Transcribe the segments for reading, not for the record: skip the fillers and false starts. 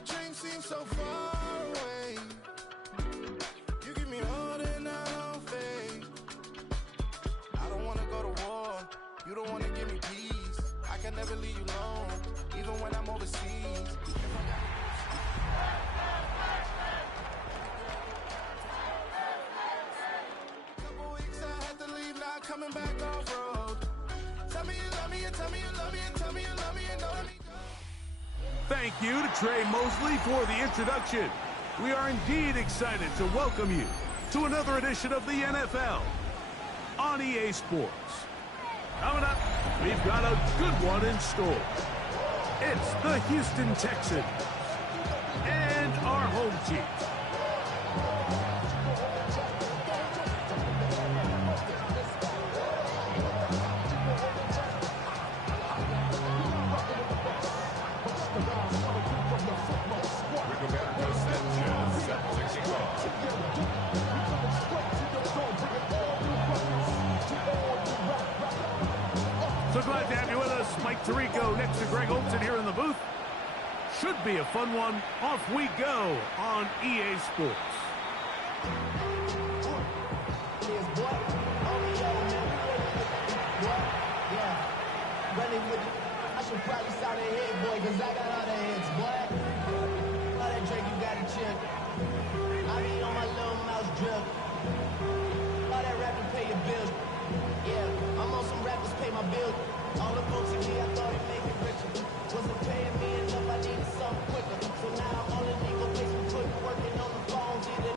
my dreams seem so far away. You give me all that I don't fade. I don't wanna go to war. You don't wanna give me peace. I can never leave you alone, even when I'm overseas. Couple weeks I had to leave, now coming back off road. Tell me you love me, and tell me you love me, and tell me you love me, and don't let me go. Thank you to Trey Mosley for the introduction. We are indeed excited to welcome you to another edition of the NFL on EA Sports. Coming up, we've got a good one in store. It's the Houston Texans and our home team. So glad to have you with us. Mike Tirico next to Greg Olsen here in the booth. Should be a fun one. Off we go on EA Sports. I should probably start a hit, boy, because I got all the hits, boy. All that Drake, you got a chip. I be on my little mouse drip. All that rapping, pay your bills. Yeah, I'm on some rappers, pay my bills. All the folks in me, I thought it made me richer. Wasn't paying me enough, I needed something quicker. So now I'm on the legal place, we put working on the phones, either.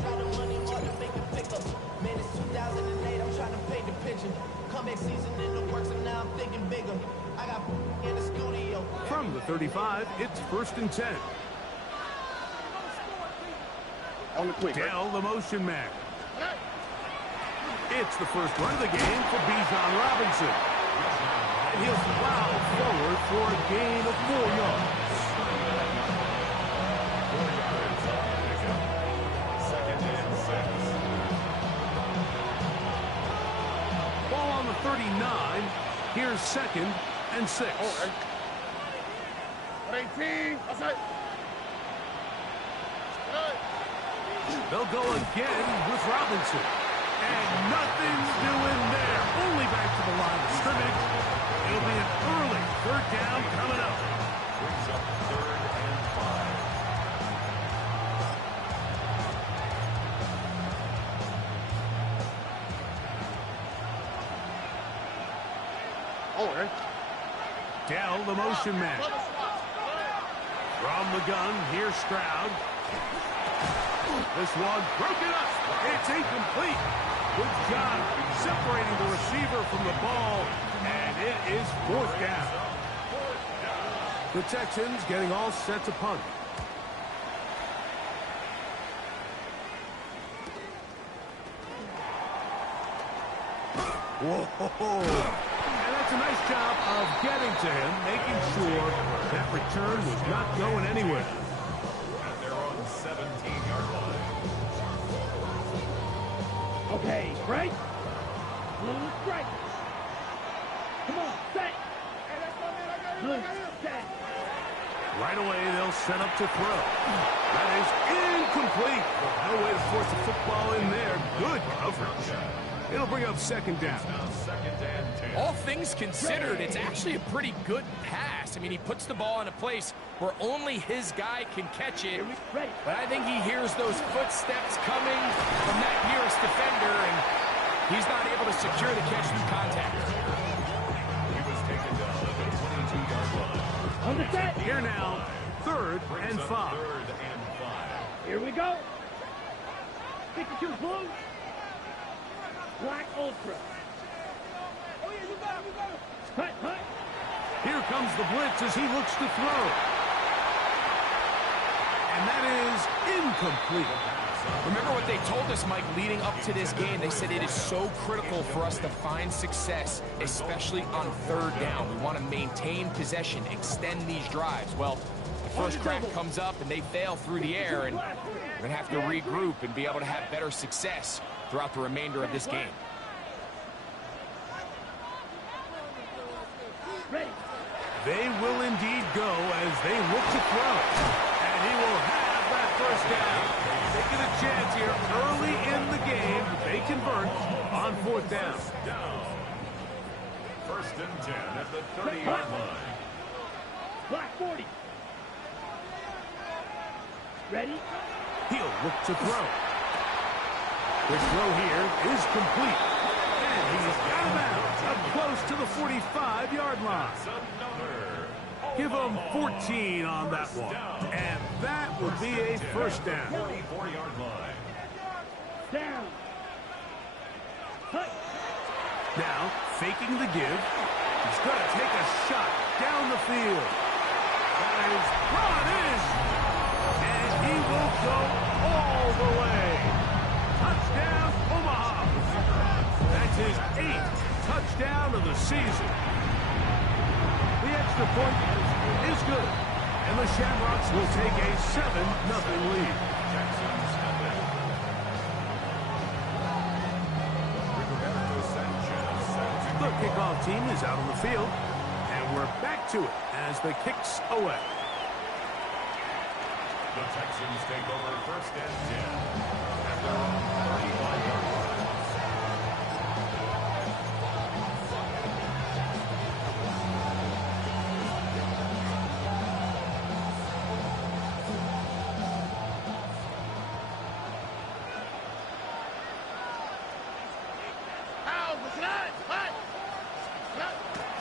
Try the money hard to make the pickups. Man, it's 2008, I'm trying to paint the picture. Comeback season in the works, and now I'm thinking bigger. I got in the studio. From the 35, it's 1st and 10. On the quick. Dell, the motion man. It's the first run of the game for Bijan Robinson. And he'll plow forward for a gain of 4 yards. Ball on the 39. Here's 2nd and 6. Oh, 18. Outside. They'll go again with Robinson. And nothing's doing there. Only back to the line of scrimmage. It'll be an early 3rd down coming up. Brings up 3rd and 5. Oh, okay. Dell, the motion man. From the gun, here's Stroud. This one broken up. It's incomplete. Good job separating the receiver from the ball. And it is 4th down. The Texans getting all set to punt. Whoa. And that's a nice job of getting to him, making sure that return was not going anywhere. And they're on the 17-yard line. Okay, right? Blue strike. Come on, set. Blue set. Right away, they'll set up to throw. That is incomplete. No way to force the football in there. Good coverage. It'll bring up 2nd down. Now 2nd and 10. All things considered, it's actually a pretty good pass. I mean, he puts the ball in a place where only his guy can catch it. But I think he hears those footsteps coming from that nearest defender, and he's not able to secure the catch through contact. He was taken down at the 22-yard line. On the set. Here now, 3rd and 5. 3rd and 5. Here we go. 52 blue. Black Ultra. Oh, yeah, you got it. Hut. Here comes the blitz as he looks to throw. And that is incomplete. Remember what they told us, Mike, leading up to this game. They said it is so critical for us to find success, especially on third down. We want to maintain possession, extend these drives. Well, the first crack comes up and they fail through the air, and we're going to have to regroup and be able to have better success throughout the remainder of this game. They will indeed go as they look to throw. And he will have that first down. Taking a chance here early in the game. They convert on fourth down. First and 10 at the 30-yard line. Black 40. Ready? He'll look to throw. The throw here is complete. And he's out of bounds up close to the 45-yard line. Give him 14 on that one. And that would be a first down. 44-yard line. Down. Cut. Now, faking the give. He's going to take a shot down the field. That is brought in. And he will go all the way. Touchdown, Omaha. That's his 8th touchdown of the season. The extra point is good. And the Shamrocks will take a 7-0 lead. The kickoff team is out on the field. And we're back to it as the kick's away. The Texans take over first and 10 at their own 35-yard line.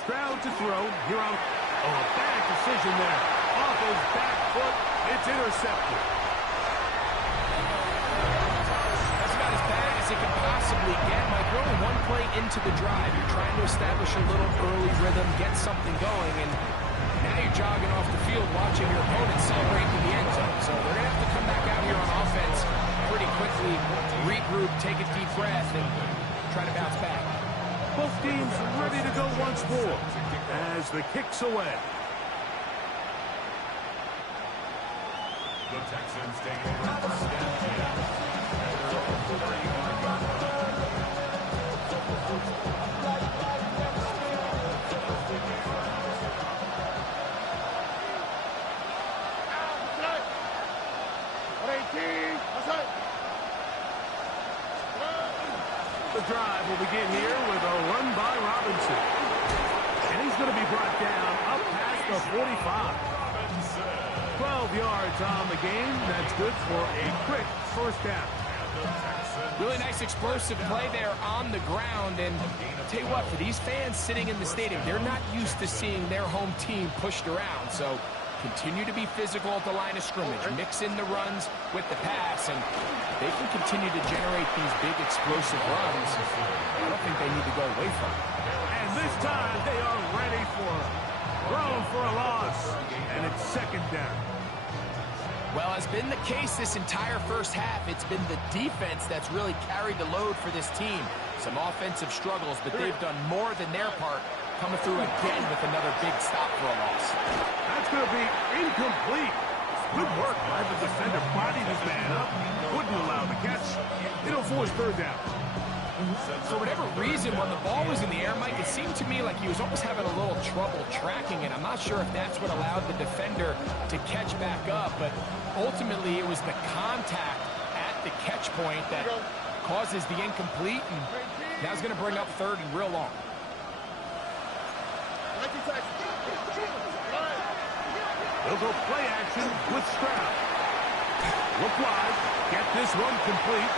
Stroud to throw. Here on. Oh, a bad decision there. Off his back foot. It's intercepted. That's about as bad as it can possibly get. Mike, we're only one play into the drive. You're trying to establish a little early rhythm, get something going, and now you're jogging off the field watching your opponent celebrate in the end zone. So they're going to have to come back out here on offense pretty quickly, regroup, take a deep breath, and try to bounce back. Both teams ready to go once more as the kick's away. The Texans take over first and 10 at their own 30-yard line. The drive will begin here with a run by Robinson. And he's going to be brought down up past the 45. 12 yards on the game. That's good for a quick first down. Really nice explosive play there on the ground. And I'll tell you what, for these fans sitting in the stadium, they're not used to seeing their home team pushed around. So continue to be physical at the line of scrimmage. Mix in the runs with the pass, and they can continue to generate these big explosive runs. I don't think they need to go away from it. And this time they are ready for it. Thrown for a loss, and it's second down. Well, as been the case this entire first half, it's been the defense that's really carried the load for this team. Some offensive struggles, but they've done more than their part, coming through again with another big stop for a loss. That's going to be incomplete. Good work by the defender. Bodied his man up. Wouldn't allow the catch. It'll force third down. For whatever reason, when the ball was in the air, Mike, it seemed to me like he was almost having a little trouble tracking it. I'm not sure if that's what allowed the defender to catch back up, but ultimately it was the contact at the catch point that causes the incomplete, and now it's going to bring up third and real long. They'll go play action with Stroud. Look wide. Get this one complete.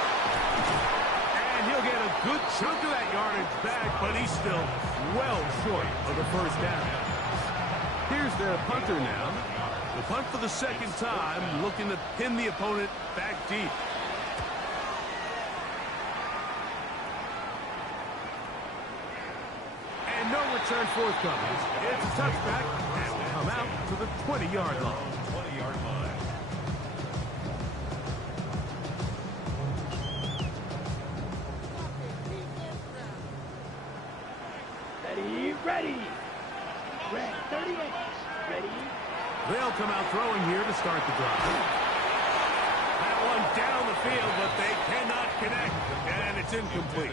And he'll get a good chunk of that yardage back, but he's still well short of the first down. Here's their punter now. The punt for the second time, looking to pin the opponent back deep. And no return forthcoming. It's a touchback, and will come out to the 20-yard line. 20-yard line. Red 38. Ready? They'll come out throwing here to start the drive. That one down the field, but they cannot connect, and it's incomplete.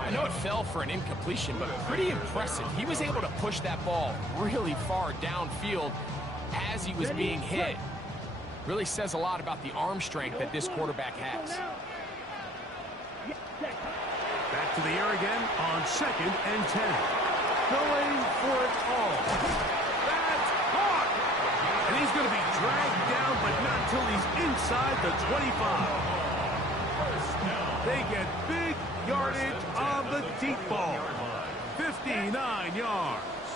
I know it fell for an incompletion, but pretty impressive. He was able to push that ball really far downfield as he was being hit. Really says a lot about the arm strength that this quarterback has. Back to the air again on 2nd and 10. Going for it all. That's caught! And he's going to be dragged down, but not until he's inside the 25. They get big yardage on the deep ball. 59 yards.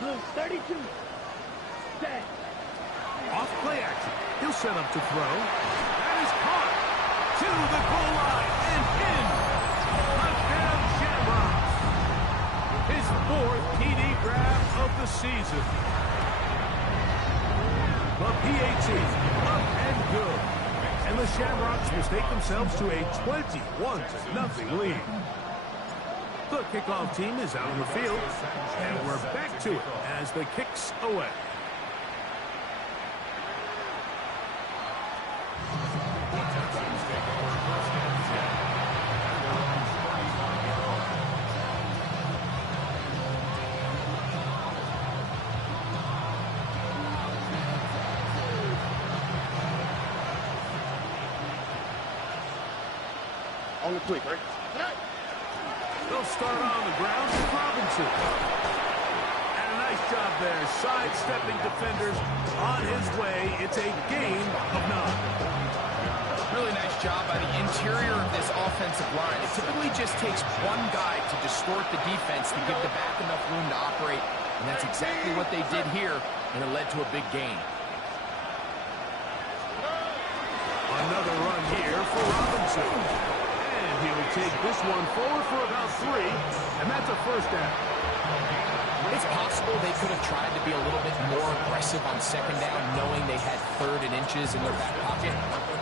Blue 32. Set. Off play action. He'll set up to throw. That is caught. To the goal line and in. Touchdown Shamrocks. His 4th TD grab of the season. The PAT up and good. And the Shamrocks will stake themselves to a 21-0 lead. The kickoff team is out on the field. And we're back to it as the kick's away. On the quick, right? They'll start on the ground with Robinson. And a nice job there, sidestepping defenders on his way. It's a gain of 9. Really nice job by the interior of this offensive line. It typically just takes one guy to distort the defense to give the back enough room to operate. And that's exactly what they did here, and it led to a big gain. Another run here for Robinson. And he'll take this one forward for about 3, and that's a first down. It's possible they could have tried to be a little bit more aggressive on 2nd down, knowing they had 3rd and inches in their back pocket.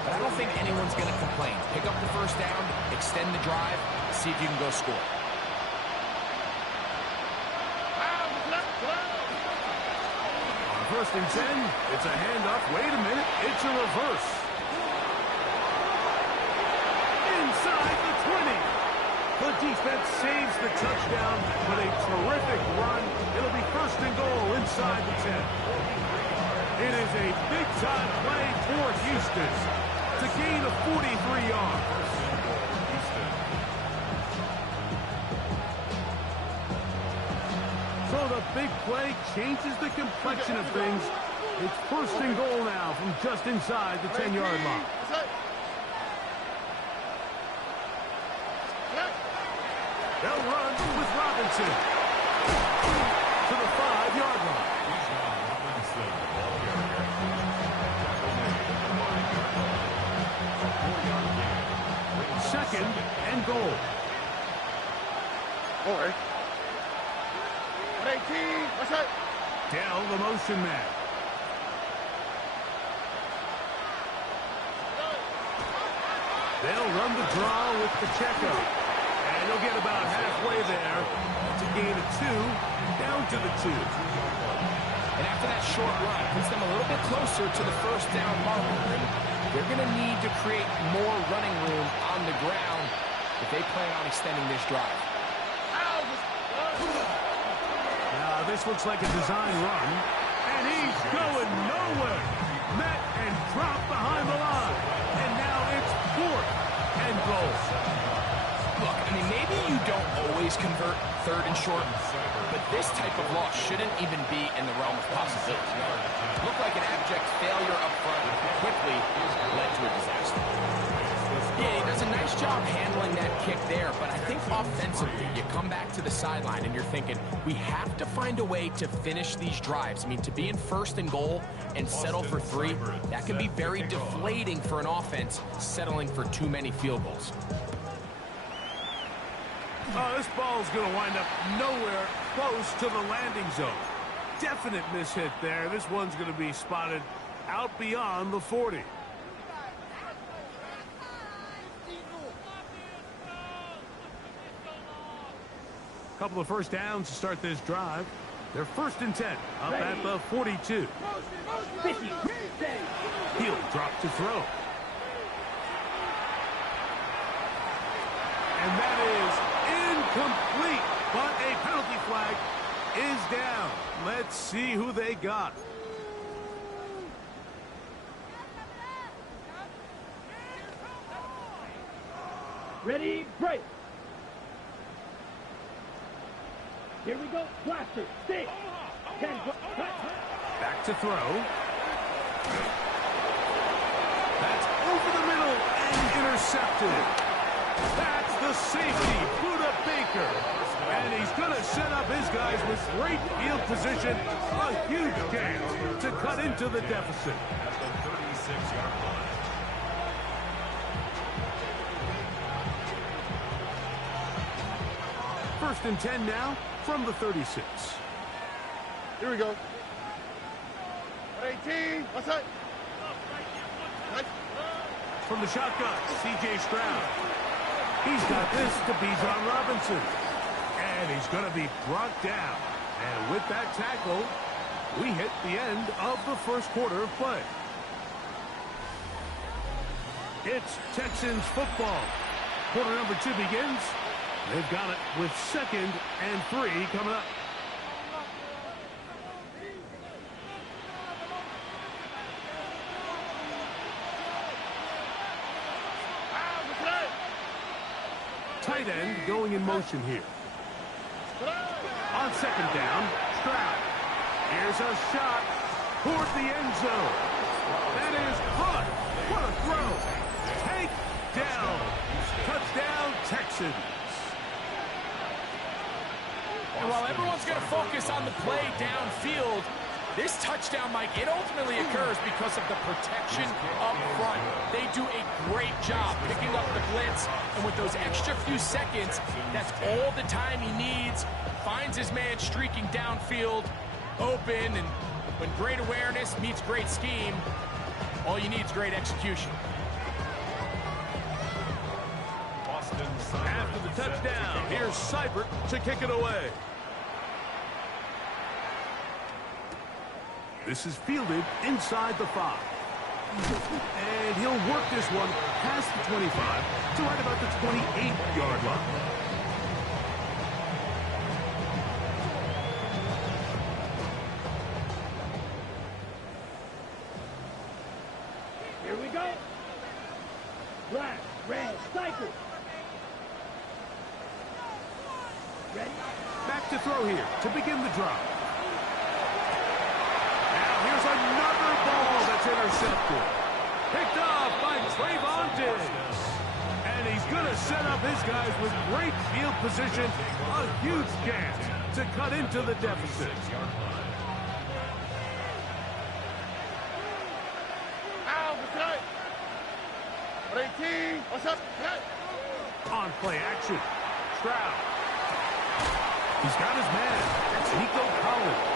But I don't think anyone's going to complain. Pick up the first down, extend the drive, see if you can go score. On 1st and 10, it's a handoff. Wait a minute, it's a reverse. Inside the 20. The defense saves the touchdown with a terrific run. It'll be 1st and goal inside the 10. It is a big-time play for Houston. It's a gain of 43 yards. So the big play changes the complexion of things. It's 1st and goal now from just inside the 10-yard line. They'll run with Robinson to the 5-yard line. 2nd and goal. All right. 118. What's that? Dell, the motion man. They'll run the draw with Pacheco. And he'll get about halfway there. It's a gain of 2, down to the 2. And after that short run, puts them a little bit closer to the first down marker. And they're going to need to create more running room on the ground if they plan on extending this drive. Now, this looks like a design run. And he's going nowhere. Met and dropped behind the line. And now it's 4th and goal. Look, I mean, maybe you don't always convert 3rd and short, but this type of loss shouldn't even be in the realm of possibility. Looked like an abject failure up front, quickly led to a disaster. Yeah, he does a nice job handling that kick there, but I think offensively, you come back to the sideline and you're thinking, we have to find a way to finish these drives. I mean, to be in 1st and goal and settle for 3, that can be very deflating for an offense settling for too many field goals. Oh, this ball's going to wind up nowhere close to the landing zone. Definite mishit there. This one's going to be spotted out beyond the 40. Couple of first downs to start this drive. They're 1st and 10, up at the 42. 50. He'll drop to throw. And that is incomplete, but a penalty flag is down. Let's see who they got. Ready, break. Here we go. Blaster. 6. 10. Back to throw. That's over the middle and intercepted. That's the safety, Buda Baker. And he's going to set up his guys with great field position. A huge chance to cut into the deficit. At the 36-yard line. First and 10 now from the 36. Here we go. 18. What's that? From the shotgun, C.J. Stroud. He's got this to Bijan Robinson. And he's going to be brought down. And with that tackle, we hit the end of the first quarter of play. It's Texans football. Quarter number 2 begins. They've got it with 2nd and 3 coming up. Tight end going in motion here. On 2nd down, Stroud. Here's a shot toward the end zone. That is caught. What a throw. Take down. Touchdown, Texans. And while everyone's going to focus on the play downfield, this touchdown, Mike, it ultimately occurs because of the protection up front. They do a great job picking up the blitz, and with those extra few seconds, that's all the time he needs. Finds his man streaking downfield, open, and when great awareness meets great scheme, all you need is great execution. After the touchdown, here's Seibert to kick it away. This is fielded inside the 5. And he'll work this one past the 25 to right about the 28-yard line. Here we go. Black, red, cycle. Ready? Back to throw here to begin the drive. Now here's another ball that's intercepted. Picked off by Trayvon Diggs. And he's going to set up his guys with great field position. A huge chance to cut into the deficit. What 18? What's up? On play action. Stroud. He's got his man. That's Nico Collins.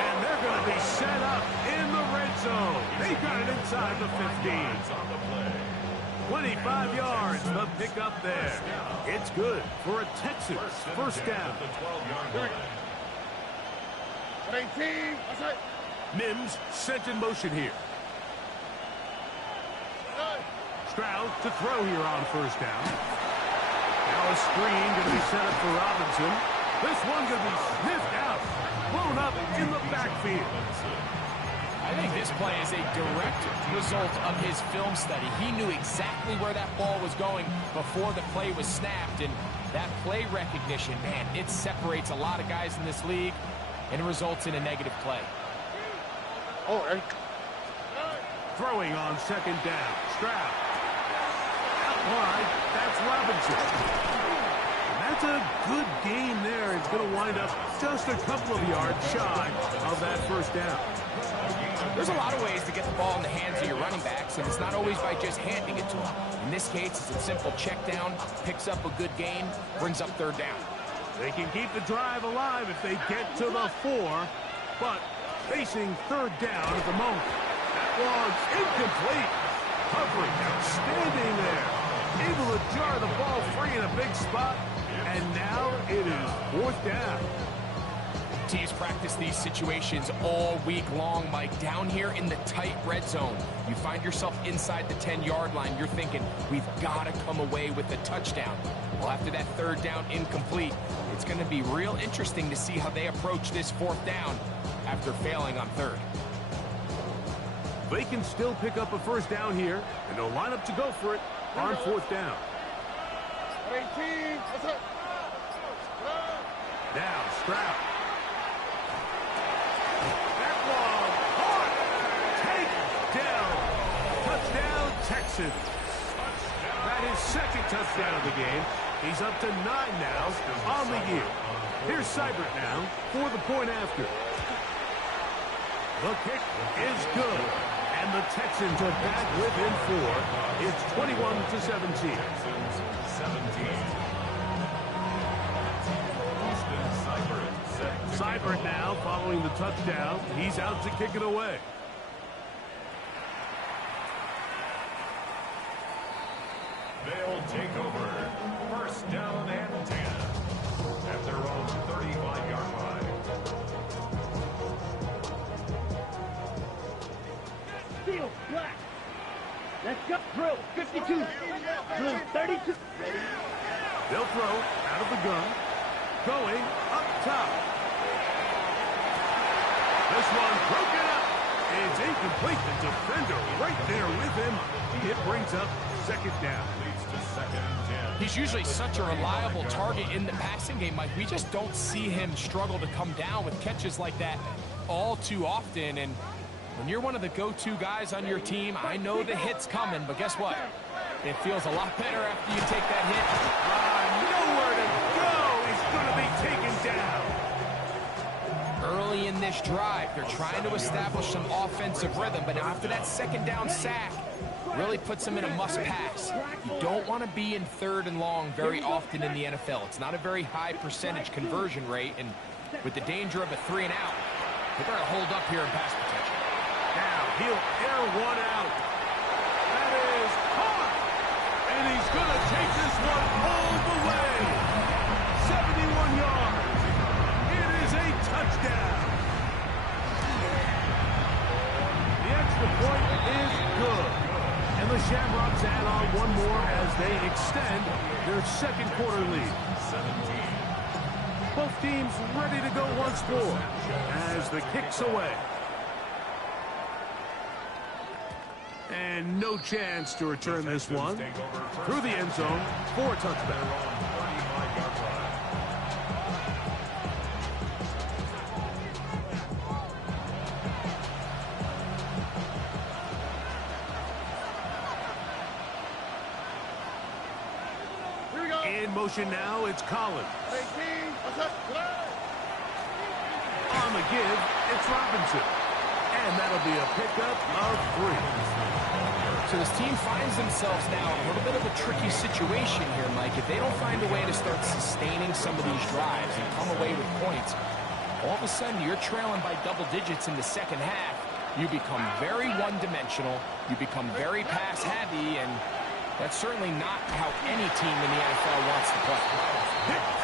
And they're going to be set up in the red zone. They got it inside the 15. 25 yards, the pickup there. It's good for a Texans first down. What 18? What's that? Mims sent in motion here. Stroud to throw here on first down. Now a screen going to be set up for Robinson. This one going to be sniffed out, blown up in the backfield. I think this play is a direct result of his film study. He knew exactly where that ball was going before the play was snapped, and that play recognition, man, it separates a lot of guys in this league, and it results in a negative play. Oh, hey. Throwing on second down. Stroud. Out wide, that's Robinson. And that's a good game there. It's going to wind up just a couple of yards shy of that first down. There's a lot of ways to get the ball in the hands of your running backs, and it's not always by just handing it to them. In this case, it's a simple check down, picks up a good gain, brings up third down. They can keep the drive alive if they get to the 4, but facing third down at the moment. That was incomplete. Coverage outstanding there. Able to jar the ball free in a big spot, and now it is fourth down. teams practice these situations all week long, Mike. Down here in the tight red zone, you find yourself inside the 10-yard line. You're thinking, we've got to come away with a touchdown. Well, after that third down incomplete, it's going to be real interesting to see how they approach this fourth down after failing on third. They can still pick up a first down here, and they'll line up to go for it on fourth down. 18, what's up? Now, Stroud. That ball caught. Takedown. Touchdown, Texans. That is second touchdown of the game. He's up to 9 now on the year. Here's Seibert now for the point after. The kick is good. And the Texans are back within 4. It's 21-17. Texans 17. Seibert now following the touchdown. He's out to kick it away. They'll take over. First down and 10 at their own 35-yard line. Steel, black. Let's go. Drill, 52. Drill, 32. They'll throw out of the gun. Going up top. This one broken up. It's incomplete. The defender right there with him. It brings up second down. Leads to second and 10. He's usually such a reliable target in the passing game, Mike. We just don't see him struggle to come down with catches like that all too often. And when you're one of the go-to guys on your team, I know the hit's coming, but guess what? It feels a lot better after you take that hit. Nowhere to go. He's going to be taken down. Early in this drive, they're trying to establish some offensive rhythm, but after that second down sack, really puts them in a must-pass. You don't want to be in third and long very often in the NFL. It's not a very high percentage conversion rate, and with the danger of a 3-and-out, they better hold up here in pass protection. Now he'll air one out. That is caught. And he's going to take this one all the way. 71 yards. It is a touchdown. The extra point is good. And the Shamrocks add on one more as they extend their second quarter lead. 17. Both teams ready to go once more as the kick's away. And no chance to return this one through the end zone for a touchdown. Here we go. In motion now, it's Collins. 18, what's up? On the give, it's Robinson. And that'll be a pickup of 3. So this team finds themselves now in a little bit of a tricky situation here, Mike. If they don't find a way to start sustaining some of these drives and come away with points, all of a sudden you're trailing by double digits in the second half. You become very one-dimensional. You become very pass-heavy, and that's certainly not how any team in the NFL wants to play.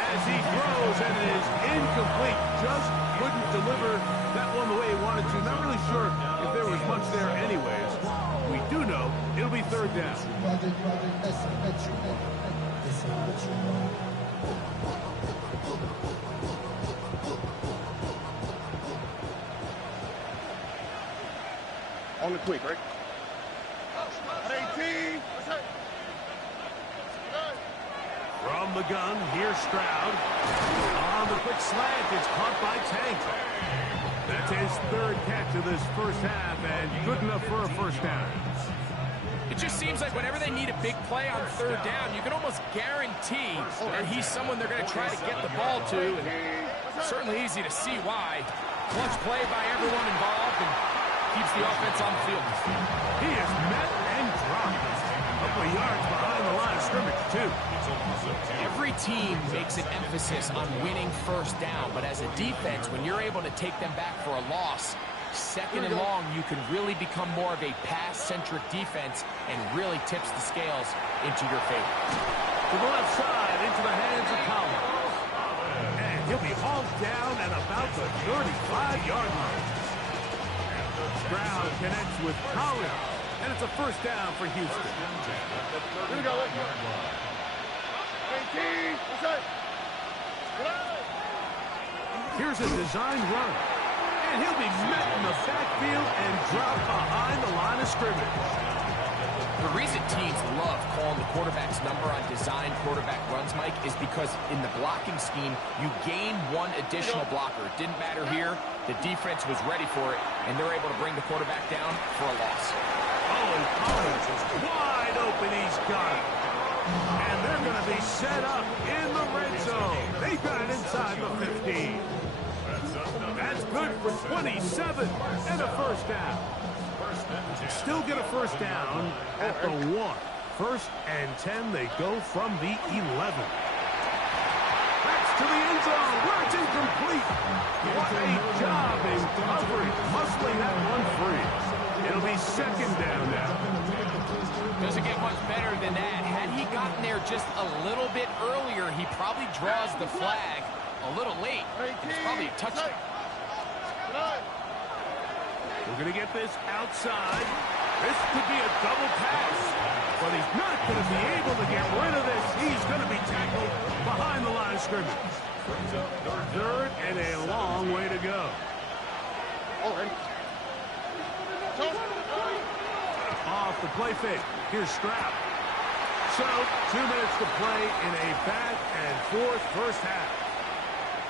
As he throws, and it is incomplete. Just couldn't deliver that one the way he wanted to. Not really sure if there was much there anyways. We do know it'll be third down. On the quick, right? 18, what's up? From the gun, here's Stroud. On the quick slant, it's caught by Tank. That's his third catch of this first half, and good enough for a first down. It just seems like whenever they need a big play on third down, you can almost guarantee that he's someone they're going to try to get the ball to. And certainly easy to see why. Clutch play by everyone involved and keeps the offense on the field. He is met and dropped. A couple of yards behind the line of scrimmage, too. Every team makes an emphasis on winning first down, but as a defense, when you're able to take them back for a loss, second and long, you can really become more of a pass-centric defense and really tips the scales into your favor. To the left side, into the hands of Collins. And he'll be hauled down and about about the 35-yard line. Stroud connects with Collins, and it's a first down for Houston. Here we go. 18. What's that? Here's a design run, and he'll be met in the backfield and dropped behind the line of scrimmage. The reason teams love calling the quarterback's number on design quarterback runs, Mike, is because in the blocking scheme, you gain one additional blocker. It didn't matter here. The defense was ready for it, and they're able to bring the quarterback down for a loss. Oh, and Collins is wide open. He's got it. And they're going to be set up in the red zone. They got it inside the 15. That's good for 27 and a first down. Still get a first down at the 1. First and 10, they go from the 11. That's to the end zone where it's incomplete. What a job in covering, muscling that one free. It'll be second down now. Doesn't get much better than that. Had he gotten there just a little bit earlier, he probably draws the flag a little late. It's probably a touchdown. We're going to get this outside. This could be a double pass, but he's not going to be able to get rid of this. He's going to be tackled behind the line of scrimmage. Third and a long way to go. Off the play fake. Here's Stroud. So, 2 minutes to play in a back-and-forth first half.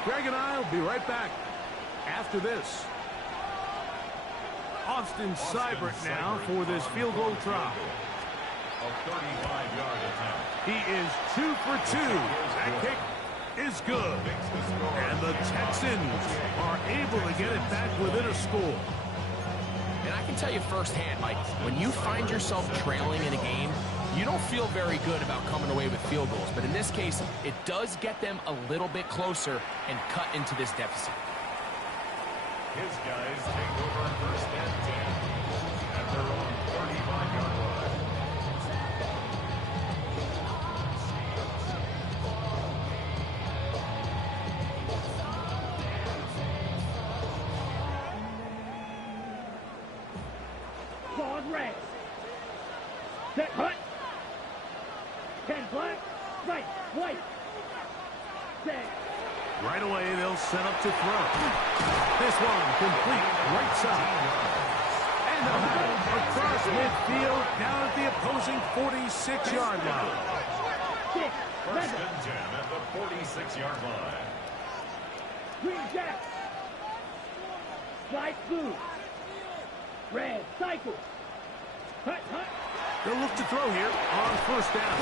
Greg and I will be right back after this. Austin Seibert now for this field goal try. A 35-yard attempt. He is 2 for 2. That kick is good. And the Texans are able to get it back within a score. And I can tell you firsthand, Mike, when you find yourself trailing in a game, you don't feel very good about coming away with field goals. But in this case, it does get them a little bit closer and cut into this deficit. His guys take over first and 10 at their own 35-yard line. Claude red. Set hut. 10 black. Right. White. Set. Right away, they'll set up to throw. This one complete, right side. And they'll have it across midfield, down at the opposing 46-yard line. First and 10 at the 46-yard line. Green jack. White blue. Red cycle. Hut, hut. They'll look to throw here on first down.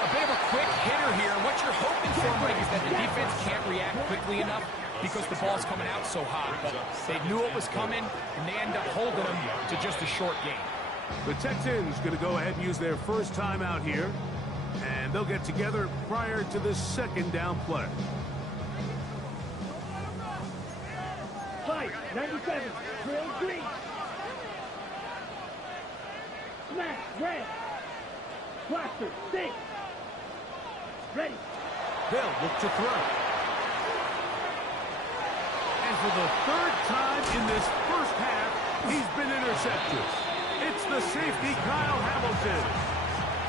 A bit of a quick hitter here. What you're hoping for, Mike, is that the defense can't react quickly enough because the ball's coming out so hot. But they knew it was coming, and they end up holding them to just a short game. The Texans going to go ahead and use their first time out here, and they'll get together prior to the second down play. Fight, 97, drill green. Smash, red. Blaster, six. Ready. They'll look to throw. And for the third time in this first half, he's been intercepted. It's the safety, Kyle Hamilton.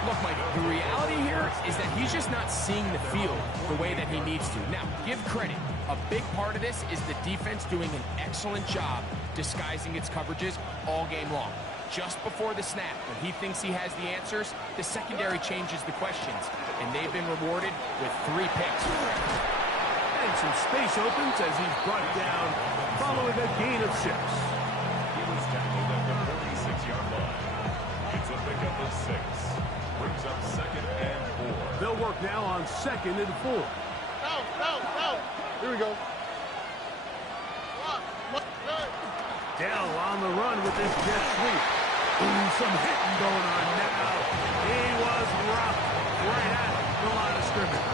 Look, Mike, the reality here is that he's just not seeing the field the way that he needs to. Now, give credit. A big part of this is the defense doing an excellent job disguising its coverages all game long. Just before the snap, when he thinks he has the answers, the secondary changes the questions, and they've been rewarded with 3 picks. And some space opens as he's brought down following a gain of 6. He was tackled at the 46-yard line. It's a pickup of 6. Brings up second and 4. They'll work now on second and 4. No. Here we go. Dell on the run with this jet sweep. Ooh, some hitting going on now. He was rough right at the line of scrimmage.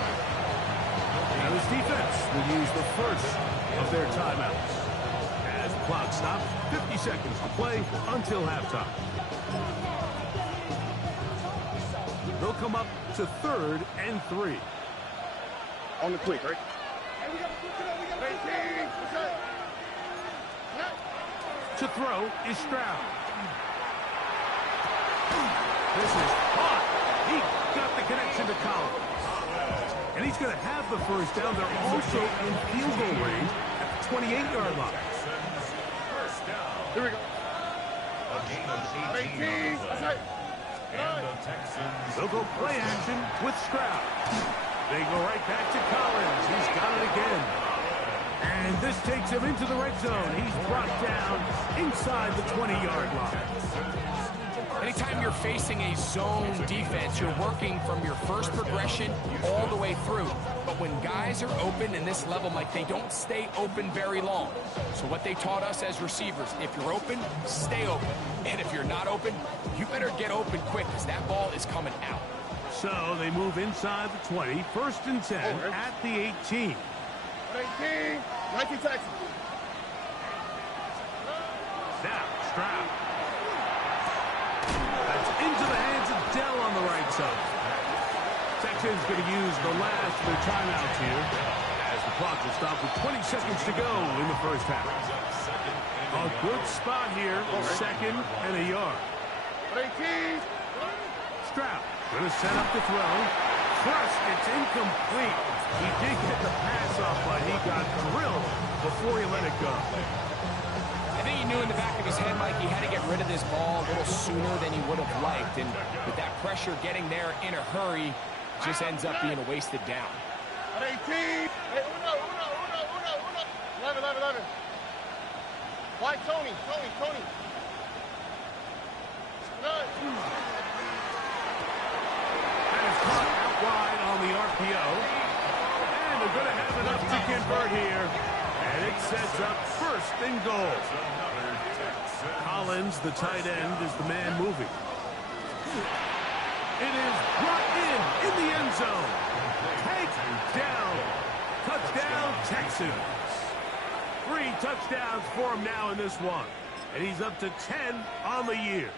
Now this defense will use the first of their timeouts. As the clock stops, 50 seconds to play until halftime. They'll come up to third and 3. On the quick, right? Hey, we got To throw is Stroud. This is hot. He got the connection to Collins. And he's going to have the first down. They're also in field goal range at the 28-yard line. First down. Here we go. A gain of 18. And the Texans. They'll go play action with Stroud. They go right back to Collins. He's got it again. And this takes him into the red zone. He's brought down inside the 20-yard line. Anytime you're facing a zone defense, you're working from your first progression all the way through. But when guys are open in this level, Mike, they don't stay open very long. So what they taught us as receivers, if you're open, stay open. And if you're not open, you better get open quick because that ball is coming out. So they move inside the 20, first and 10 at the 18. 19 Texans. Now, Stroud. That's into the hands of Dell on the right side. Texans going to use the last of their timeouts here as the clock will stop with 20 seconds to go in the first half. A good spot here, second and a yard. 18. Stroud going to set up the throw. Thrust, it's incomplete. He did get the pass off, but he got drilled before he let it go. I think he knew in the back of his head, Mike, he had to get rid of this ball a little sooner than he would have liked. And with that pressure getting there in a hurry, just ends up being a wasted down. 18. Hey, uno. 11. Why, Tony. And it's caught out wide on the RPO. And they're going to have enough to convert here. And it sets up first and goal. Collins, the tight end, is the man moving. It is brought in the end zone. Takedown. Touchdown, Texans. 3 touchdowns for him now in this one. And he's up to 10 on the year.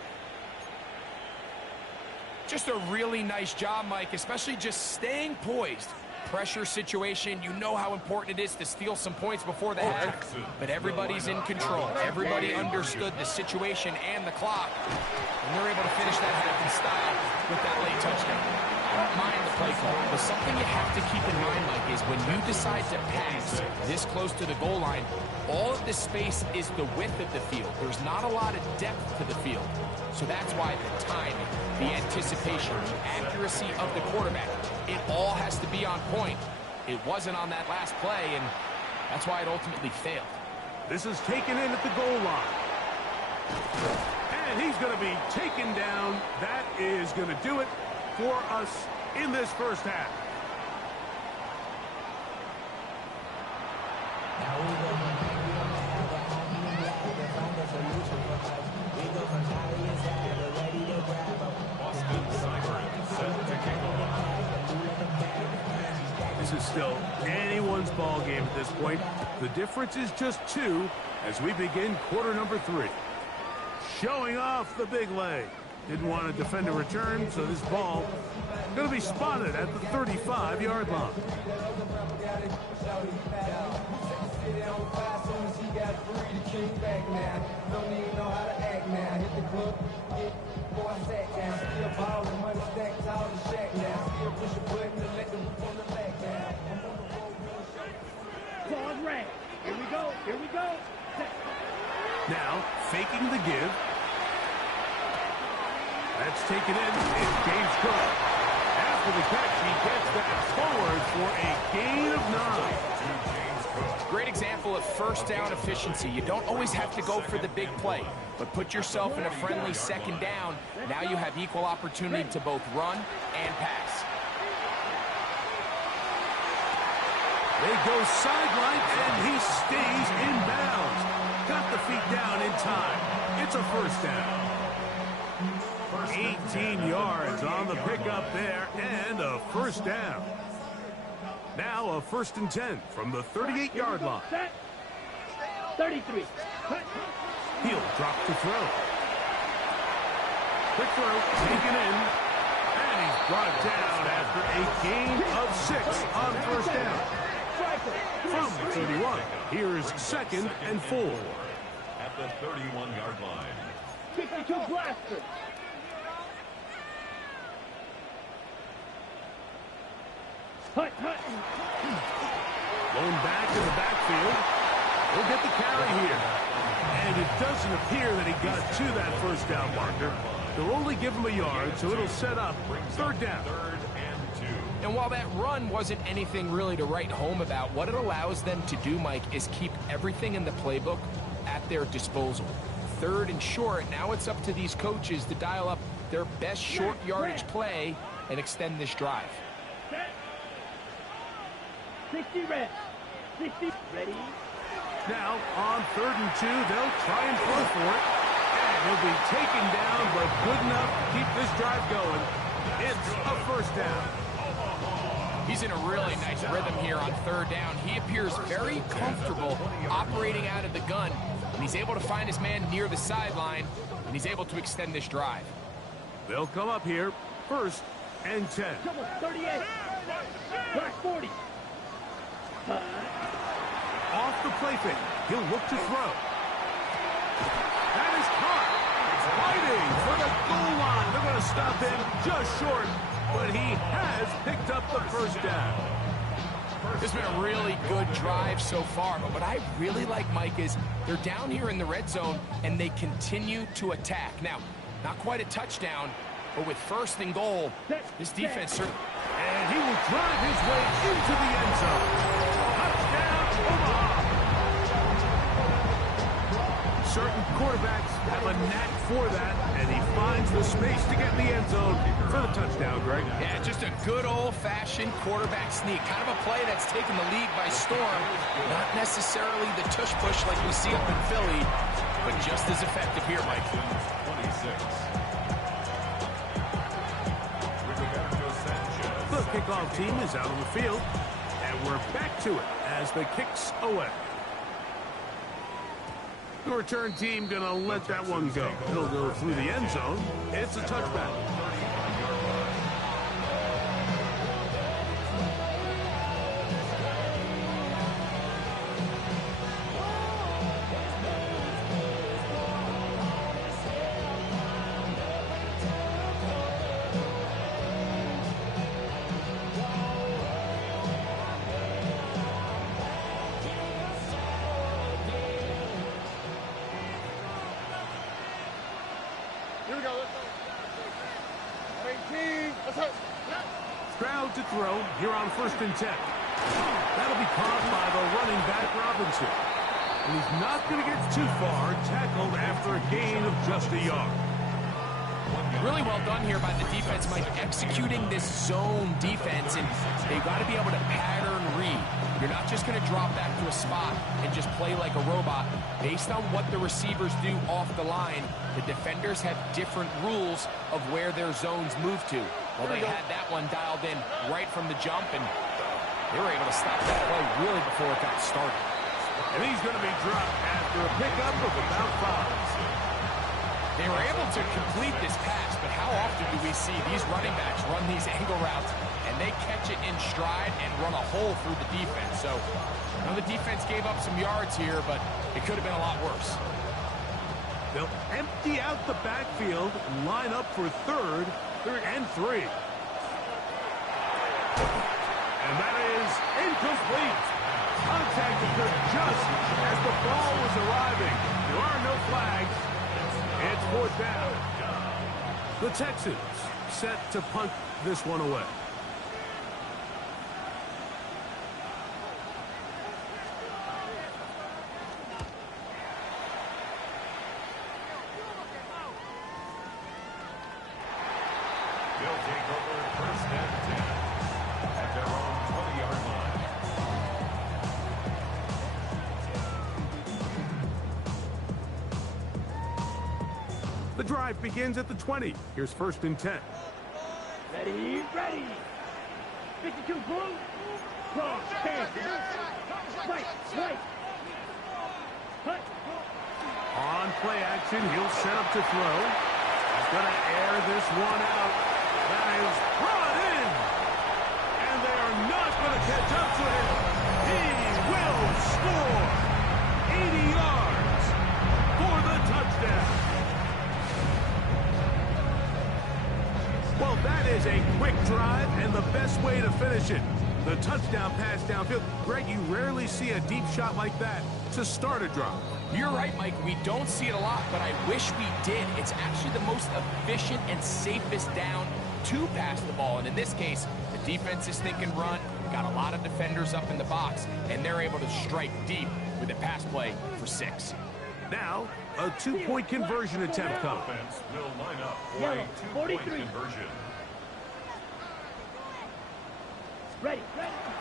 Just a really nice job, Mike, especially just staying poised. Pressure situation, you know how important it is to steal some points before the half. But everybody's in control. Everybody understood the situation and the clock. And they're able to finish that half in style with that late touchdown. I don't mind the play call, but something you have to keep in mind, Mike, is when you decide to pass this close to the goal line, all of the space is the width of the field. There's not a lot of depth to the field. So that's why the timing, the anticipation, the accuracy of the quarterback, it all has to be on point. It wasn't on that last play, and that's why it ultimately failed. This is taken in at the goal line. And he's going to be taken down. That is going to do it for us in this first half. This is still anyone's ball game at this point. The difference is just 2 as we begin quarter number 3. Showing off the big leg. Didn't want to defend a return, so this ball going to be spotted at the 35-yard line. Ball red. Here we go. Now, faking the give. That's taken in. It's James Cook. After the catch, he gets that forward for a gain of 9. Great example of first down efficiency. You don't always have to go for the big play, but put yourself in a friendly second down. Now you have equal opportunity to both run and pass. They go sideline, and he stays in bounds. Got the feet down in time. It's a first down. 18 yards on the pickup there, and a first down. Now a first and 10 from the 38-yard line. 33. He'll drop the throw. Quick throw, taken in, and he's brought down after a gain of 6 on first down. From the 31, here's 2nd and 4. At the 31-yard line. 52 blaster. Hut, hut. Going back in the backfield. He'll get the carry here. And it doesn't appear that he got to that first down marker. They'll only give him a yard, so it'll set up 3rd down. 3rd and 2. And while that run wasn't anything really to write home about, what it allows them to do, Mike, is keep everything in the playbook at their disposal. 3rd and short, now it's up to these coaches to dial up their best short yardage play and extend this drive. 60 red. 60 ready. Now, on 3rd and 2, they'll try and throw for it. And he'll be taken down, but good enough to keep this drive going. It's a 1st down. He's in a really nice rhythm here on 3rd down. He appears very comfortable operating out of the gun, and he's able to find his man near the sideline, and he's able to extend this drive. They'll come up here, 1st and 10. Come on, 38. Black 40. Off the play fake, he'll look to throw. That is caught. Fighting for the goal line. They're going to stop him just short, but he has picked up the 1st down. This has been a really good drive so far, but what I really like, Mike, is they're down here in the red zone, and they continue to attack. Now, not quite a touchdown, but with 1st and goal, this defense certainly... And he will drive his way into the end zone. Touchdown, Omaha. Certain quarterbacks have a knack for that, and he finds the space to get in the end zone for the touchdown, Greg. Yeah, just a good old-fashioned quarterback sneak. Kind of a play that's taken the lead by storm. Not necessarily the tush-push like we see up in Philly, but just as effective here, Mike. 26. The kickoff team is out on the field, and we're back to it as the kick's away. The return team going to let that one go. It'll go through the end zone. It's a touchback. Here we go. Let's go. 18. Let's go. Stroud to throw here on 1st and 10. That'll be caught by the running back Robinson. And he's not going to get too far, tackled after a gain of just a yard. Really well done here by the defense, Mike, executing this zone defense, and they've got to be able to pattern read. You're not just going to drop back to a spot and just play like a robot. Based on what the receivers do off the line, the defenders have different rules of where their zones move to. Well, they had that one dialed in right from the jump, and they were able to stop that play really before it got started. And he's going to be dropped after a pickup of about 5. They were able to complete this pass, but how often do we see these running backs run these angle routes and they catch it in stride and run a hole through the defense? So, you know, the defense gave up some yards here, but it could have been a lot worse. They'll empty out the backfield, line up for 3rd and 3. And that is incomplete. Contact occurred just as the ball was arriving. There are no flags. It's 4th down. The Texans set to punt this one away. They'll take over 1st and 10 at their own 20-yard line. The drive begins at the 20. Here's 1st and 10. Ready, ready. 52 blue. Cross, chance. Right, right. Hut. On play action, he'll set up to throw. He's going to air this one out. That is brought in. And they are not going to catch up to him. He score! 80 yards for the touchdown. Well, that is a quick drive and the best way to finish it. The touchdown pass downfield. Greg, you rarely see a deep shot like that to start a drive. You're right, Mike. We don't see it a lot, but I wish we did. It's actually the most efficient and safest down to pass the ball. And in this case, the defense is thinking run, got a lot of defenders up in the box, and they're able to strike deep with a pass play for 6. Now, a 2-point conversion attempt comes. Offense will line up for a 2-point conversion. Ready.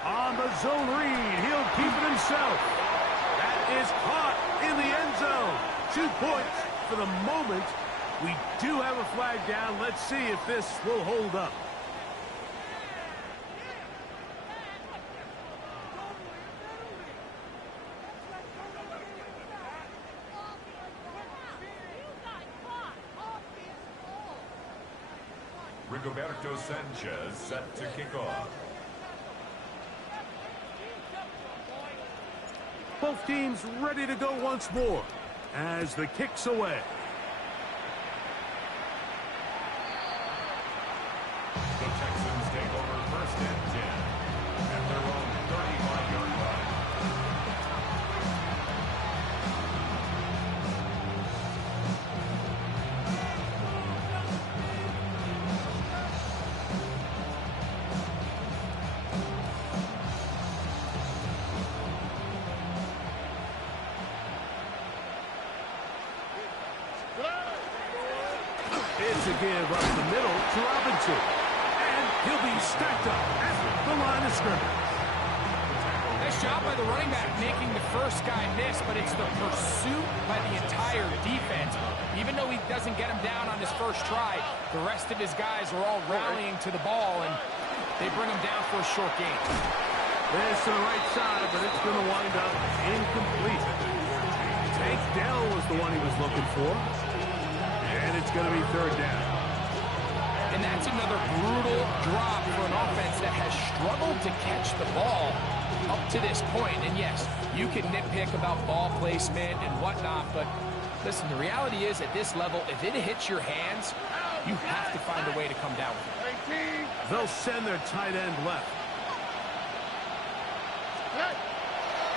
On the zone read, he'll keep it himself. That is caught in the end zone. 2 points for the moment. We do have a flag down. Let's see if this will hold up. Rigoberto Sanchez set to kick off. Both teams ready to go once more as the kick's away. The Texans take over 1st and 10 at their own 35-yard line. It's a give up the middle to Robinson. And he'll be stacked up at the line of scrimmage. Nice job by the running back making the first guy miss, but it's the pursuit by the entire defense. Even though he doesn't get him down on his first try, the rest of his guys are all rallying to the ball, and they bring him down for a short gain. This to the right side, but it's going to wind up incomplete. Tank Dell was the one he was looking for. And it's going to be 3rd down. And that's another brutal drop for an offense that has struggled to catch the ball up to this point. And yes, you can nitpick about ball placement and whatnot, but listen, the reality is at this level, if it hits your hands, you have to find a way to come down with it. They'll send their tight end left.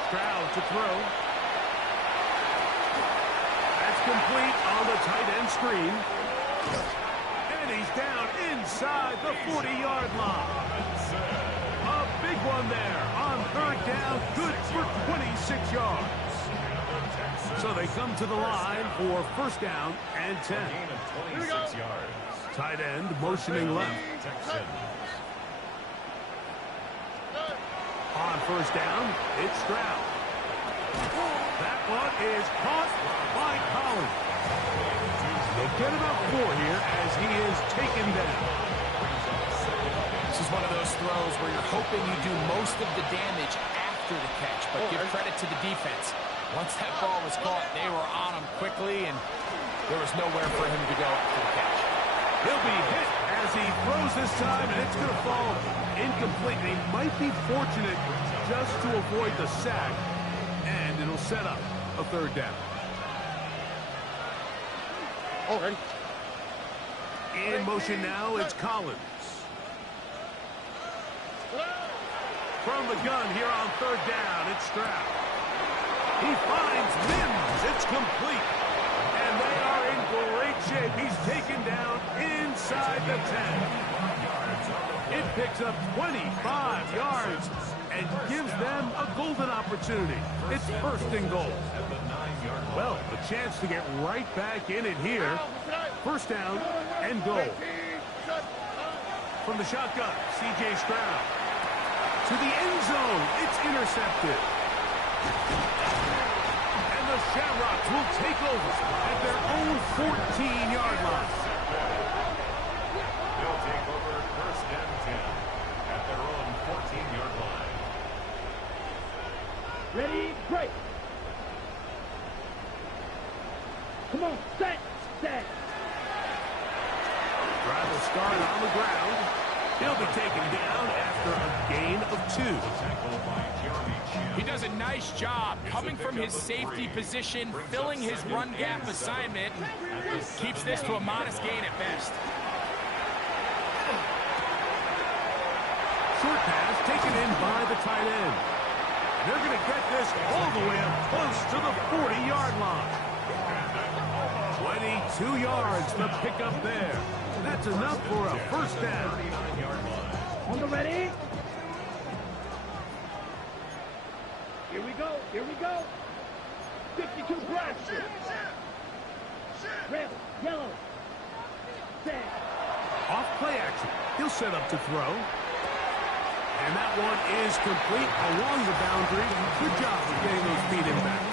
Stroud to throw. Complete on the tight end screen. And he's down inside the 40-yard line. A big one there on 3rd down, good for 26 yards. So they come to the line for 1st down and 10. Gain of 26 yards. Tight end motioning left. Texans. On 1st down, it's Stroud. That one is caught by Collins. They'll get about 4 here as he is taken down. This is one of those throws where you're hoping you do most of the damage after the catch, but give credit to the defense. Once that ball was caught, they were on him quickly, and there was nowhere for him to go after the catch. He'll be hit as he throws this time, and it's going to fall incomplete. They might be fortunate just to avoid the sack, and it'll set up a 3rd down. Already. In motion now, it's Collins. From the gun here on 3rd down, it's Stroud. He finds Mims. It's complete. And they are in great shape. He's taken down inside the 10. It picks up 25 yards and gives them a golden opportunity. It's 1st and goal. Well, a chance to get right back in it here. 1st down and goal. From the shotgun, C.J. Stroud. To the end zone, it's intercepted. And the Shamrocks will take over at their own 14-yard line. They'll take over 1st and 10 at their own 14-yard line. Ready, break. Come on, set. Drive will start on the ground. He'll be taken down after a gain of 2. He does a nice job coming from his safety position, filling his run gap assignment, and keeps this to a modest gain at best. Short pass taken in by the tight end. And they're going to get this all the way up close to the 40-yard line. 22 yards to pick up there. That's enough for a first down. On the ready. Here we go. Here we go. 52 blaster. Red, yellow. Set. Off play action. He'll set up to throw. And that one is complete along the boundary. Good job of getting those feet in back.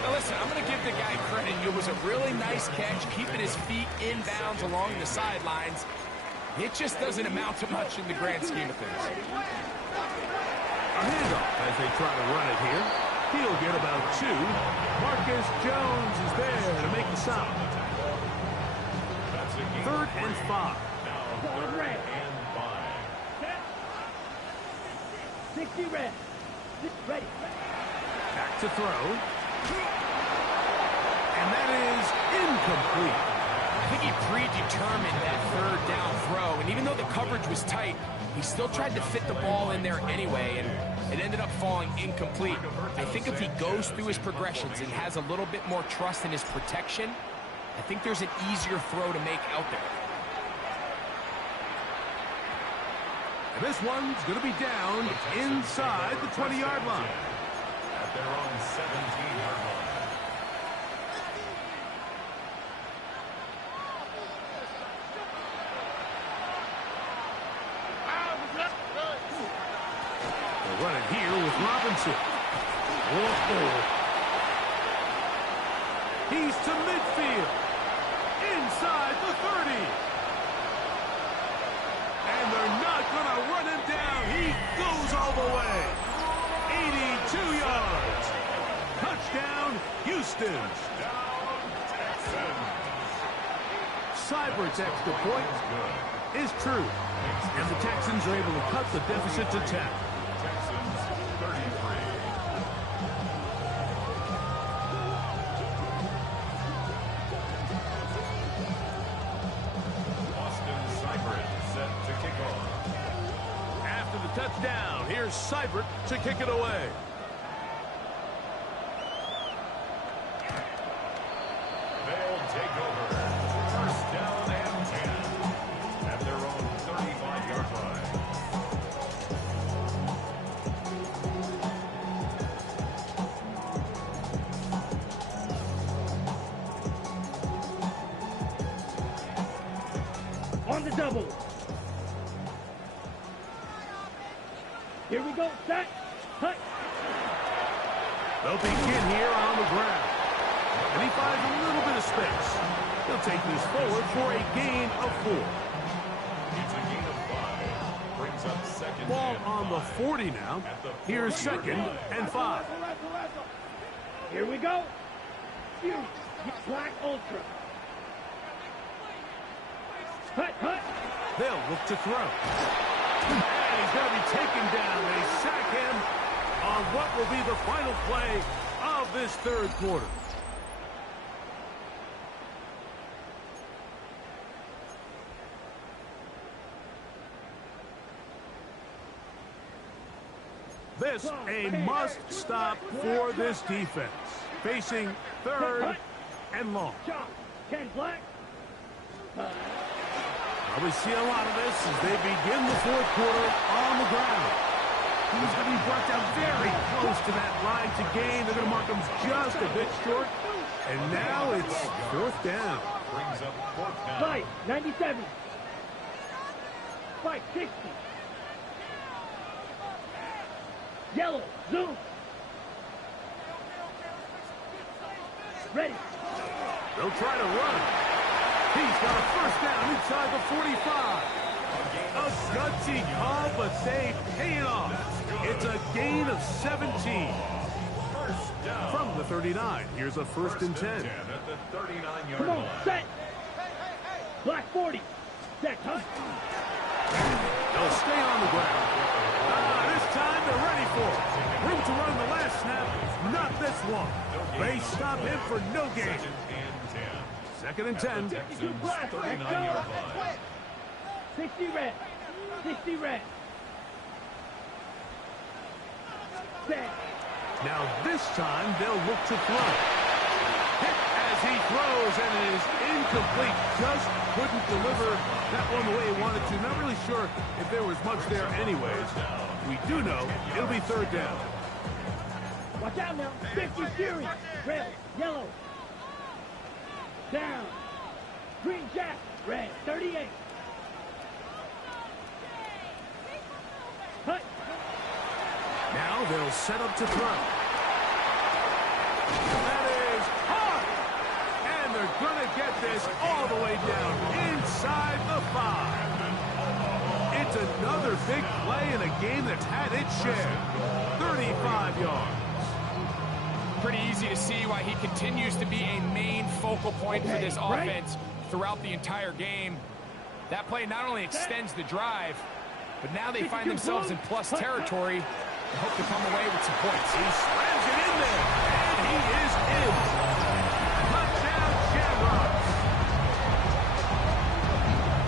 Now listen, I'm going to give the guy credit. It was a really nice catch, keeping his feet in bounds along the sidelines. It just doesn't amount to much in the grand scheme of things. A handoff as they try to run it here. He'll get about 2. Marcus Jones is there to make the stop. 3rd and 5. Going red. 60 red. Ready. Back to throw. And that is incomplete. I think he predetermined that 3rd down throw, and even though the coverage was tight, he still tried to fit the ball in there anyway, and it ended up falling incomplete. I think if he goes through his progressions and has a little bit more trust in his protection, I think there's an easier throw to make out there. And this one's going to be down inside the 20-yard line. At their own 17-yard line. They'll run it here with Robinson. He's to midfield. Inside the 30. And they're not going to run him down. He goes all the way. 82 yards. Touchdown, Houston. Seibert's extra point is true. And the Texans are able to cut the deficit to 10. Texans 33. Touchdown. Here's Seibert to kick it away. They'll take over. First down and 10. At their own 35-yard line. On the double. Here we go. Set. Cut. They'll begin here on the ground. And he finds a little bit of space. He'll take this forward for a gain of 4. It's a gain of 5. Brings up second. Ball on the 40 now. Here's 2nd and 5. Here we go. Black Ultra. Cut. They'll look to throw. And he's going to be taken down. They sack him on what will be the final play of this 3rd quarter. This a must-stop for this defense. Facing 3rd and long. Ken Black. We see a lot of this as they begin the 4th quarter on the ground. He's going to be brought down very close to that line to gain. They're going to mark him just a bit short. And now it's 4th down. Brings up 4th down. Fight, 97. Fight, 60. Yellow, zoom. Ready. They'll try to run. He's got a first down inside the 45. A gutsy call, but they pay it off. It's a gain of 17. From the 39, here's a 1st and 10. At the 39-yard Come on, line. set. Black 40. Set, huh? They'll stay on the ground. This time they're ready for it. Room to run the last snap, not this one. They stop him for no gain. Second and 10. Texans 39-yard line. 60 red. 60 red. Set. Now this time they'll look to throw. Hit as he throws, and it is incomplete. Just couldn't deliver that one the way he wanted to. Not really sure if there was much there anyways. We do know it'll be third down. Watch out now. 50 series. Red. Yellow. Down. Green jack. Red. 38. Cut. Now they'll set up to throw. That is hard. And they're going to get this all the way down inside the 5. It's another big play in a game that's had its share. 35 yards. Pretty easy to see why he continues to be a main focal point for this offense throughout the entire game. That play not only extends the drive, but now they find themselves in plus territory and hope to come away with some points. He slams it in there, and he is in. Touchdown, Shamrocks.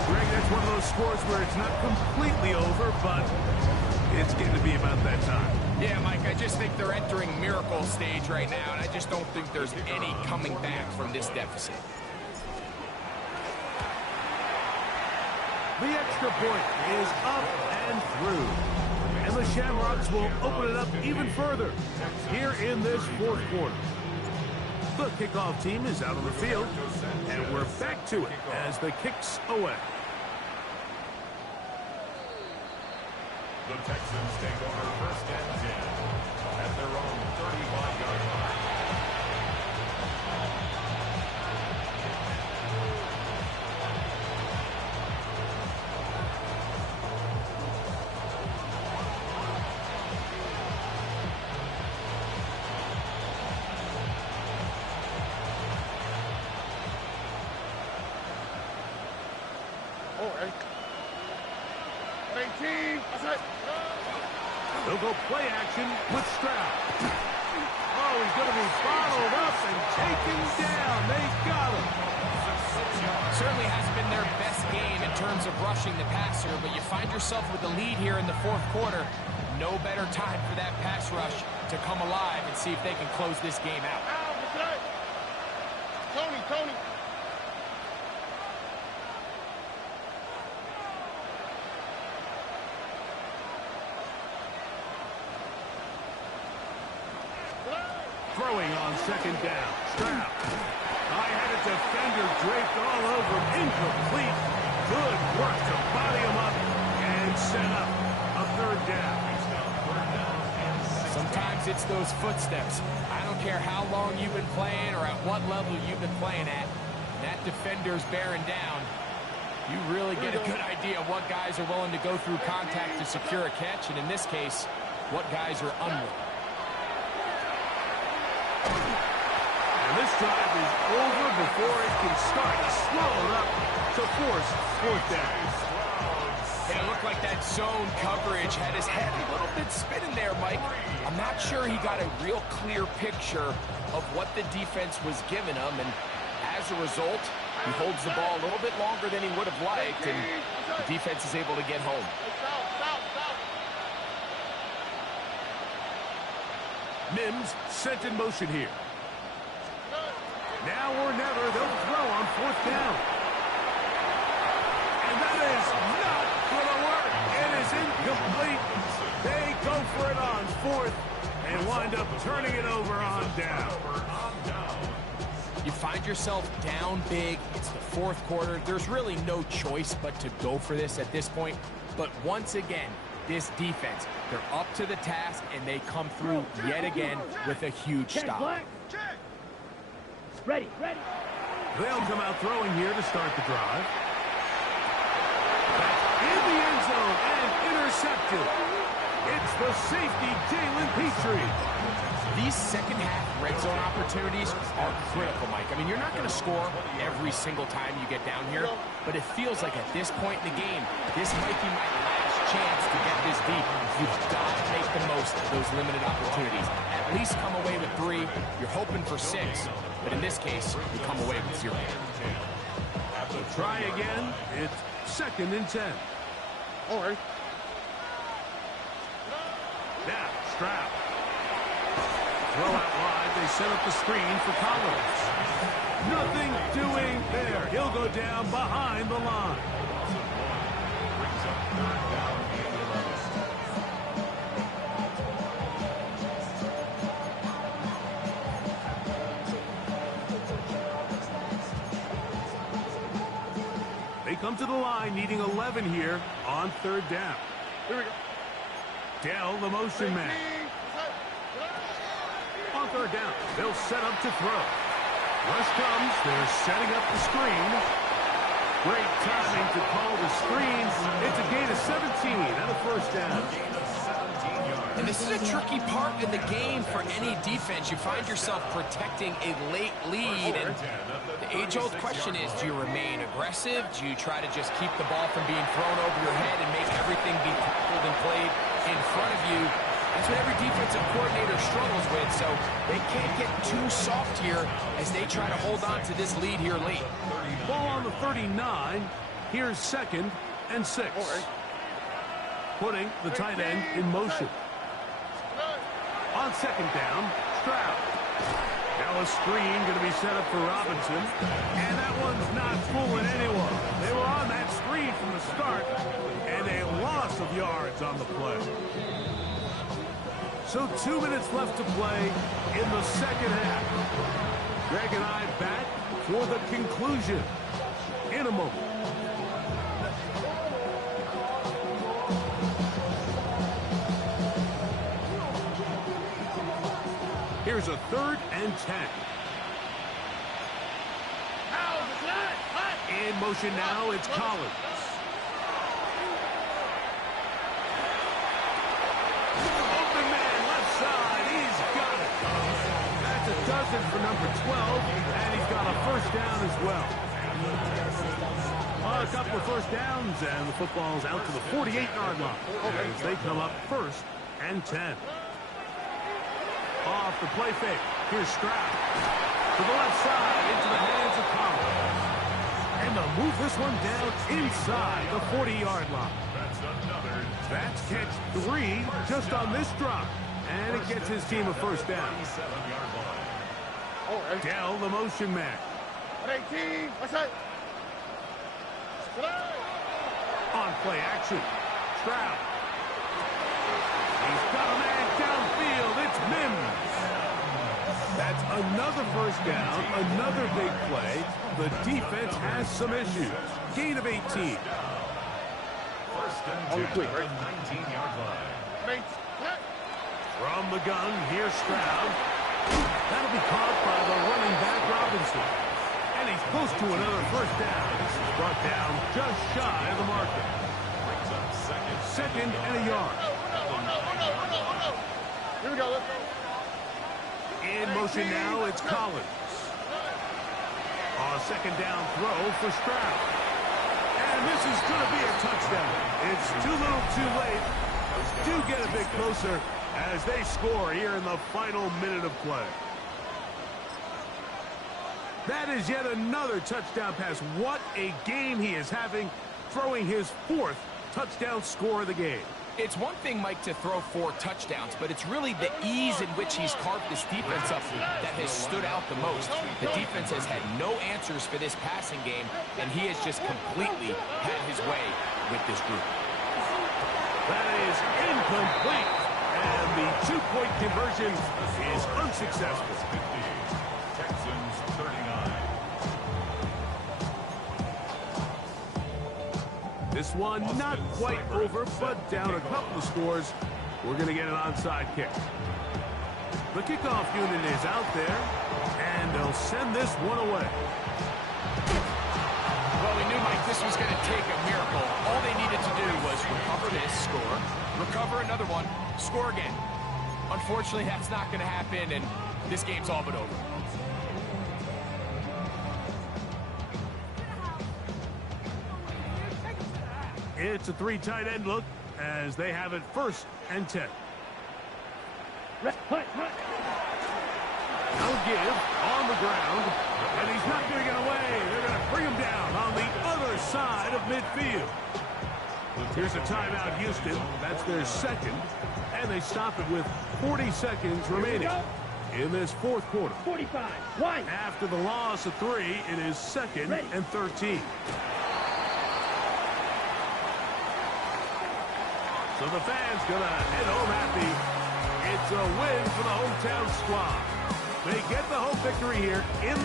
Greg, that's one of those scores where it's not completely over, but it's getting to be about that time. Yeah, Mike, I just think they're entering miracle stage right now, and I just don't think there's any coming back from this deficit. The extra point is up and through. And the Shamrocks will open it up even further here in this fourth quarter. The kickoff team is out on the field, and we're back to it as the kick's away. The Texans take over first and 10 at their own 35-yard line. Oh, 18. That's it. They'll go play action with Stroud. Oh, he's going to be followed up and taken down. They got him. Certainly hasn't been their best game in terms of rushing the passer, but you find yourself with the lead here in the fourth quarter. No better time for that pass rush to come alive and see if they can close this game out. Tony. Throwing on second down. Stroud. High-headed defender draped all over him. Incomplete. Good work to body him up and set up a third down. Sometimes it's those footsteps. I don't care how long you've been playing or at what level you've been playing at. That defender's bearing down. You really get a good idea of what guys are willing to go through contact to secure a catch, and in this case, what guys are unwilling. And this drive is over before it can start. Swallowed up to force fourth down. It looked like that zone coverage had his head a little bit spinning there, Mike. I'm not sure he got a real clear picture of what the defense was giving him, and as a result, he holds the ball a little bit longer than he would have liked, and the defense is able to get home. Mims sent in motion here. Now or never, they'll throw on fourth down. And that is not going to work. It is incomplete. They go for it on fourth and wind up turning it over on down. You find yourself down big. It's the fourth quarter. There's really no choice but to go for this at this point. But once again, this defense, they're up to the task, and they come through yet again with a huge stop. Ready. They'll come out throwing here to start the drive. That's in the end zone and intercepted. It's the safety, Jalen Petrie. These second-half red zone opportunities are critical, Mike. I mean, you're not going to score every single time you get down here, but it feels like at this point in the game, this might be my last chance to get this deep. You've got to make the most of those limited opportunities. At least come away with 3. You're hoping for 6, but in this case, you come away with 0. So try again. It's 2nd and 10. All right. Now, Stroud. Throw out wide. They set up the screen for Collins. Nothing doing there. He'll go down behind the line. Brings up 3rd down and 11. They come to the line needing 11 here on 3rd down. Here we go. Dell, the motion man. On 3rd down, they'll set up to throw. Rush comes. They're setting up the screen. Great timing to call the screen. It's a gain of 17 and a 1st down. And this is a tricky part in the game for any defense. You find yourself protecting a late lead, and the age-old question is, do you remain aggressive? Do you try to just keep the ball from being thrown over your head and make everything be tackled and played in front of you? That's what every defensive coordinator struggles with, so they can't get too soft here as they try to hold on to this lead here late. Ball on the 39. Here's 2nd and 6. Putting the tight end in motion. On 2nd down, Stroud. Now a screen going to be set up for Robinson. And that one's not fooling anyone. They were on that screen from the start, and a loss of yards on the play. So 2 minutes left to play in the 2nd half. Greg and I back for the conclusion in a moment. Here's a 3rd and 10. In motion now, it's Collins. Open man, left side, he's got it. That's a dozen for number 12, and he's got a 1st down as well. A couple of 1st downs, and the football's out to the 48-yard line as they come up 1st and 10. Off the play fake. Here's Stroud. To the left side, into the hands of Collins. And they'll move this one down inside the 40-yard line. That's catch 3 just on this drop. And it gets his team a 1st down. Dell, the motion man. 18. What's that? On play action. Stroud. He's got a man downfield. It's Mims. That's another 1st down, another big play. The defense has some issues. Gain of 18. 1st and 10 quick, at right? the 19-yard line. From the gun, here's Stroud. That'll be caught by the running back Robinson. And he's close to another 1st down. This is brought down just shy of the marker. Brings up 2nd and a yard. Here we go. Let's go. In motion now, it's Collins. On a 2nd down throw for Stroud. And this is going to be a touchdown. It's too little too late. Do get a bit closer as they score here in the final minute of play. That is yet another touchdown pass. What a game he is having, throwing his 4th touchdown score of the game. It's one thing, Mike, to throw 4 touchdowns, but it's really the ease in which he's carved this defense up that has stood out the most. The defense has had no answers for this passing game, and he has just completely had his way with this group. That is incomplete, and the 2-point conversion is unsuccessful. Texans 39. This one not quite over, but down a couple of scores. We're going to get an onside kick. The kickoff unit is out there, and they'll send this one away. Well, we knew, Mike, this was going to take a miracle. All they needed to do was recover this, score, recover another one, score again. Unfortunately, that's not going to happen, and this game's all but over. It's a 3 tight end look as they have it 1st and 10. No give on the ground, and he's not going to get away. They're going to bring him down on the other side of midfield. Here's a timeout, Houston. That's their 2nd, and they stop it with 40 seconds remaining in this 4th quarter. 45. Wide. After the loss of 3, it is 2nd and 13. So the fans gonna head home happy. It's a win for the hometown squad. They get the home victory here in